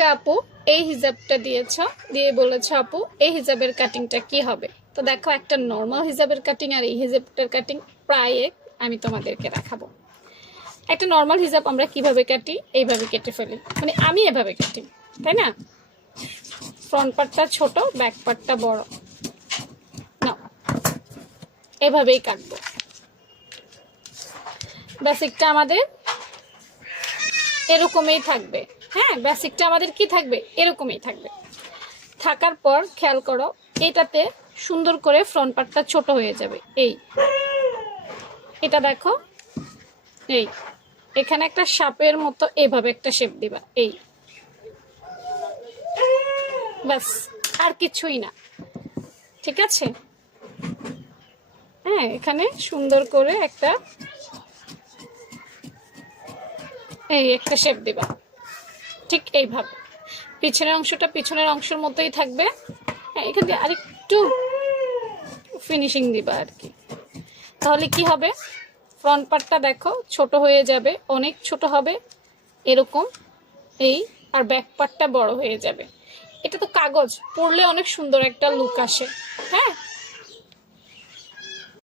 একটা আপু এই হিজাবটা দিয়েছো, দিয়ে বলেছো আপু এই হিজাবের কাটিংটা কি হবে। তো দেখো, একটা নর্মাল হিজাবের কাটিং আর এই হিজাবটার কাটিং প্রায় এক। আমি তোমাদেরকে দেখাবো একটা নর্মাল হিজাব আমরা কিভাবে কাটি, এইভাবে কেটে ফেলি, মানে আমি এভাবে কাটি, তাই না? ফ্রন্ট পার্টটা ছোট, ব্যাক পার্টটা বড়, না এভাবেই কাটবো। বেসিকটা আমাদের এরকমই থাকবে। হ্যাঁ, বেসিকটা আমাদের কি থাকবে, এরকমই থাকবে। থাকার পর খেয়াল করো, এটাতে সুন্দর করে ফ্রন্ট পার্টটা ছোট হয়ে যাবে। এই এটা দেখো, এই এখানে একটা সাপের মতো এইভাবে একটা শেপ দিবা, এই ব্যাস, আর কিছুই না। ঠিক আছে? হ্যাঁ, এখানে সুন্দর করে একটা এই একটা শেপ দিবা, ঠিক এইভাবে। পিছনের অংশটা পিছনের অংশের মতোই থাকবে। হ্যাঁ, এখান দিয়ে আরেকটু ফিনিশিং দিবা আর কি। তাহলে কি হবে, ফ্রন্ট পার্টটা দেখো ছোট হয়ে যাবে, অনেক ছোট হবে এরকম, এই আর ব্যাক পার্টটা বড় হয়ে যাবে। এটা তো কাগজ, পরলে অনেক সুন্দর একটা লুক আসে। হ্যাঁ,